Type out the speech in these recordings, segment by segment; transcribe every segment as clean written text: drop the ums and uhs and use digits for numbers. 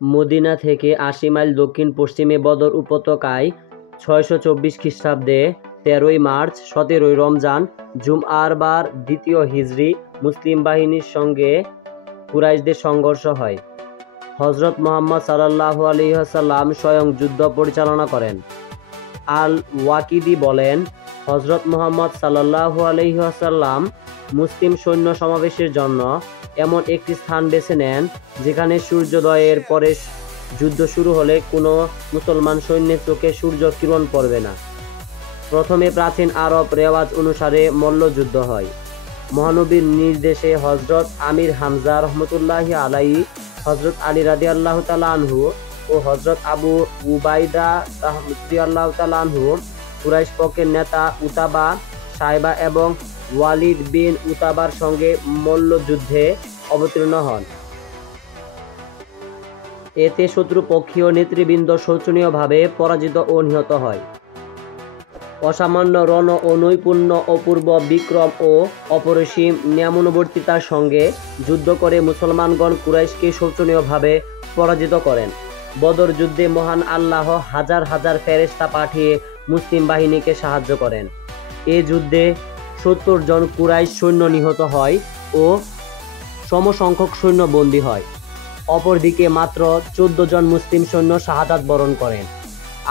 Medina থেকে ৮০ mile দক্ষিণ পশ্চিমে বদর উপত্যকায় ৬২৪ খ্রিস্টাব্দে ১৩ই মার্চ ১৭ই রমজান জুমআর বার ২য় হিজরি মুসলিম বাহিনীর সঙ্গে কুরাইশদের সংঘর্ষ হয়। হযরত মুহাম্মদ সাল্লাল্লাহু আলাইহি ওয়াসাল্লাম স্বয়ং যুদ্ধ পরিচালনা করেন। আল ওয়াকিদি বলেন, হযরত মুহাম্মদ সাল্লাল্লাহু আলাইহি ওয়াসাল্লাম মুসলিম সৈন্য সমাবেশের জন্য এমন একটি স্থান বেছে নেন যেখানে সূর্যোদয়ের পরে যুদ্ধ শুরু হলে কোনো মুসলমান সৈন্যের চোখে সূর্য কিরণ পড়বে না। প্রথমে প্রাচীন আরব রেওয়াজ অনুসারে মল্লযুদ্ধ হয়। মহানবীর নির্দেশে হযরত আমির হামজা রহমতুল্লাহি আলাইহি, হযরত আলী রাদিয়াল্লাহু তাআলা আনহু ও হযরত আবু উবাইদা রাদিয়াল্লাহু তাআলা আনহু কুরাইশ পক্ষের নেতা উতাবা, সাইবা এবং ওয়ালিদ বিন উতাবার সঙ্গে মল্লযুদ্ধে অবতীর্ণ হন। এতে শত্রুপক্ষীয় নেতৃবৃন্দ শোচনীয়ভাবে পরাজিত ও নিহত হয়। অসামান্য রণ ও নৈপুণ্য, অপূর্ব বিক্রম ও অপরিসীম নিয়মানুবর্তিতার সঙ্গে যুদ্ধ করে মুসলমানগণ কুরাইশকে শোচনীয়ভাবে পরাজিত করেন। বদর যুদ্ধে মহান আল্লাহ হাজার হাজার ফেরেশতা পাঠিয়ে মুসলিম বাহিনীকে সাহায্য করেন। এ যুদ্ধে ৭০ জন কুরাইশ সৈন্য নিহত হয় ও সমসংখ্যক সৈন্য বন্দী হয়। অপরদিকে মাত্র ১৪ জন মুসলিম সৈন্য শাহাদাত বরণ করেন।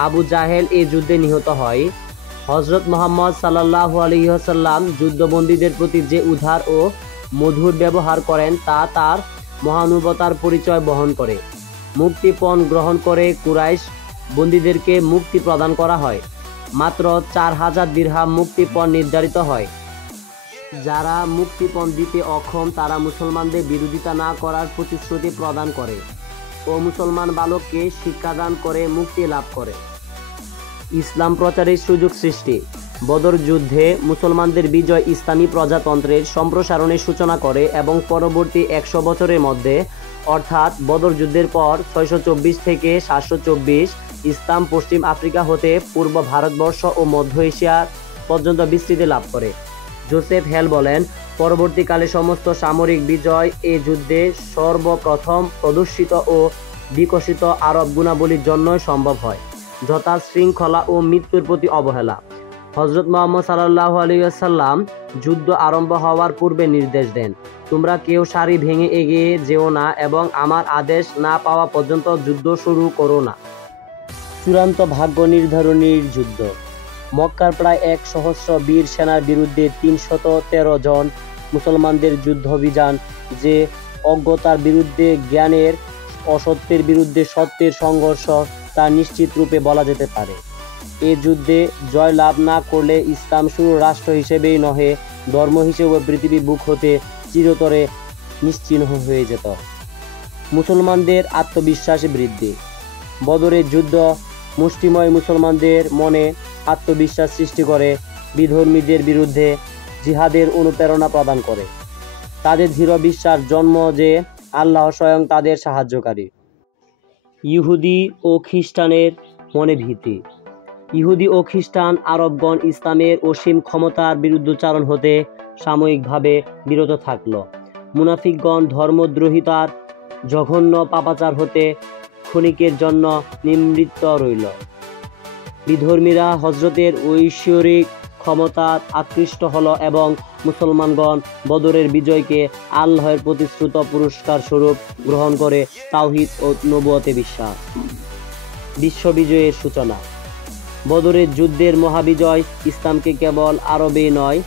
আবু জাহেল এ যুদ্ধে নিহত হয়। হযরত মুহাম্মদ সাল্লাল্লাহু আলাইহি ওয়াসাল্লাম যুদ্ধবন্দীদের প্রতি যে উদার ও মধুর ব্যবহার করেন তা তার মহানুভবতার পরিচয় বহন করে। মুক্তিপণ গ্রহণ করে কুরাইশ বন্দীদেরকে মুক্তি প্রদান করা হয়। মাত্র ৪,০০০ দিরহাম মুক্তিপণ নির্ধারিত হয়। যারা মুক্তিপণ দিতে অক্ষম তারা মুসলমানদের বিরোধিতা না করার প্রতিশ্রুতি প্রদান করে ও মুসলমান বালককে শিক্ষাদান করে মুক্তি লাভ করে। ইসলাম প্রচারের সুযোগ সৃষ্টি। বদর যুদ্ধে মুসলমানদের বিজয় ইসলামী প্রজাতন্ত্রের সম্প্রসারণের সূচনা করে এবং পরবর্তী ১০০ বছরের মধ্যে অর্থাৎ বদর যুদ্ধের পর ৬২৪ থেকে ৭২৪ ইসলাম পশ্চিম আফ্রিকা হতে পূর্ব ভারতবর্ষ ও মধ্য এশিয়া পর্যন্ত বিস্তৃতি লাভ করে। জোসেফ হেল বলেন, পরবর্তীকালে সমস্ত সামরিক বিজয় এ যুদ্ধে সর্বপ্রথম প্রদর্শিত ও বিকশিত আরব গুণাবলীর জন্যই সম্ভব হয়, যথা শৃঙ্খলা ও মৃত্যুর প্রতি অবহেলা। হযরত মুহাম্মদ সাল্লাল্লাহু আলাইহি ওয়াসাল্লাম যুদ্ধ আরম্ভ হওয়ার পূর্বে নির্দেশ দেন, তোমরা কেউ সারি ভেঙে এগিয়ে যেও না এবং আমার আদেশ না পাওয়া পর্যন্ত যুদ্ধ শুরু করো না। চূড়ান্ত ভাগ্য নির্ধারণীর যুদ্ধ। মক্কার প্রায় ১,০০০ বীর সেনার বিরুদ্ধে ৩১৩ জন মুসলমানদের যুদ্ধাভিযান যে অজ্ঞতার বিরুদ্ধে জ্ঞানের, অসত্যের বিরুদ্ধে সত্যের সংঘর্ষ তা নিশ্চিত রূপে বলা যেতে পারে। এ যুদ্ধে জয়লাভ না করলে ইসলাম শুধু রাষ্ট্র হিসেবেই নহে, ধর্ম হিসেবে পৃথিবী বুক হতে চিরতরে নিশ্চিহ্ন হয়ে যেত। মুসলমানদের আত্মবিশ্বাস বৃদ্ধি। বদরের যুদ্ধ মুষ্টিময় মুসলমানদের মনে আত্মবিশ্বাস সৃষ্টি করে, বিধর্মীদের বিরুদ্ধে জিহাদের অনুপ্রেরণা প্রদান করে। তাদের দৃঢ় বিশ্বাস জন্ম যে আল্লাহ স্বয়ং তাদের সাহায্যকারী। ইহুদি ও খ্রিস্টানের মনে ভীতি। ইহুদি ও খ্রিস্টান আরবগণ ইসলামের অসীম ক্ষমতার বিরুদ্ধচারণ হতে সাময়িকভাবে বিরত থাকল। মুনাফিকগণ ধর্মদ্রোহিতার জঘন্য পাপাচার হতে ক্ষণিকের জন্য নিবৃত্ত রইল। বিধর্মীরা হযরতের ঐশ্বরিক ক্ষমতার আকৃষ্ট হল এবং মুসলমানগণ বদরের বিজয়কে আল্লাহর প্রতিশ্রুত পুরস্কার স্বরূপ গ্রহণ করে তাওহীদ ও নবুয়তে বিশ্বাস। বিশ্ববিজয়ের সূচনা। বদরের যুদ্ধের মহাবিজয় ইসলামকে কেবল আরবে নয়,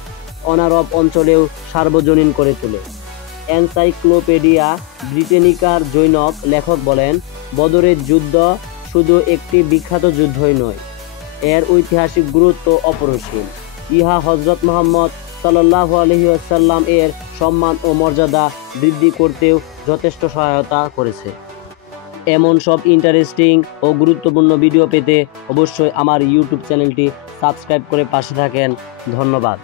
অনারব অঞ্চলেও সার্বজনীন করে তোলে। এনসাইক্লোপিডিয়া ব্রিটানিকার জনৈক লেখক বলেন, বদরের যুদ্ধ শুধু একটি বিখ্যাত যুদ্ধই নয়, এর ঐতিহাসিক গুরুত্ব অপরিসীম। ইহা হযরত মুহাম্মদ সাল্লাল্লাহু আলাইহি ওয়াসাল্লাম এর সম্মান ও মর্যাদা বৃদ্ধি করতেও যথেষ্ট সহায়তা করেছে। এমন সব ইন্টারেস্টিং ও গুরুত্বপূর্ণ ভিডিও পেতে অবশ্যই আমার ইউটিউব চ্যানেলটি সাবস্ক্রাইব করে পাশে থাকেন। ধন্যবাদ।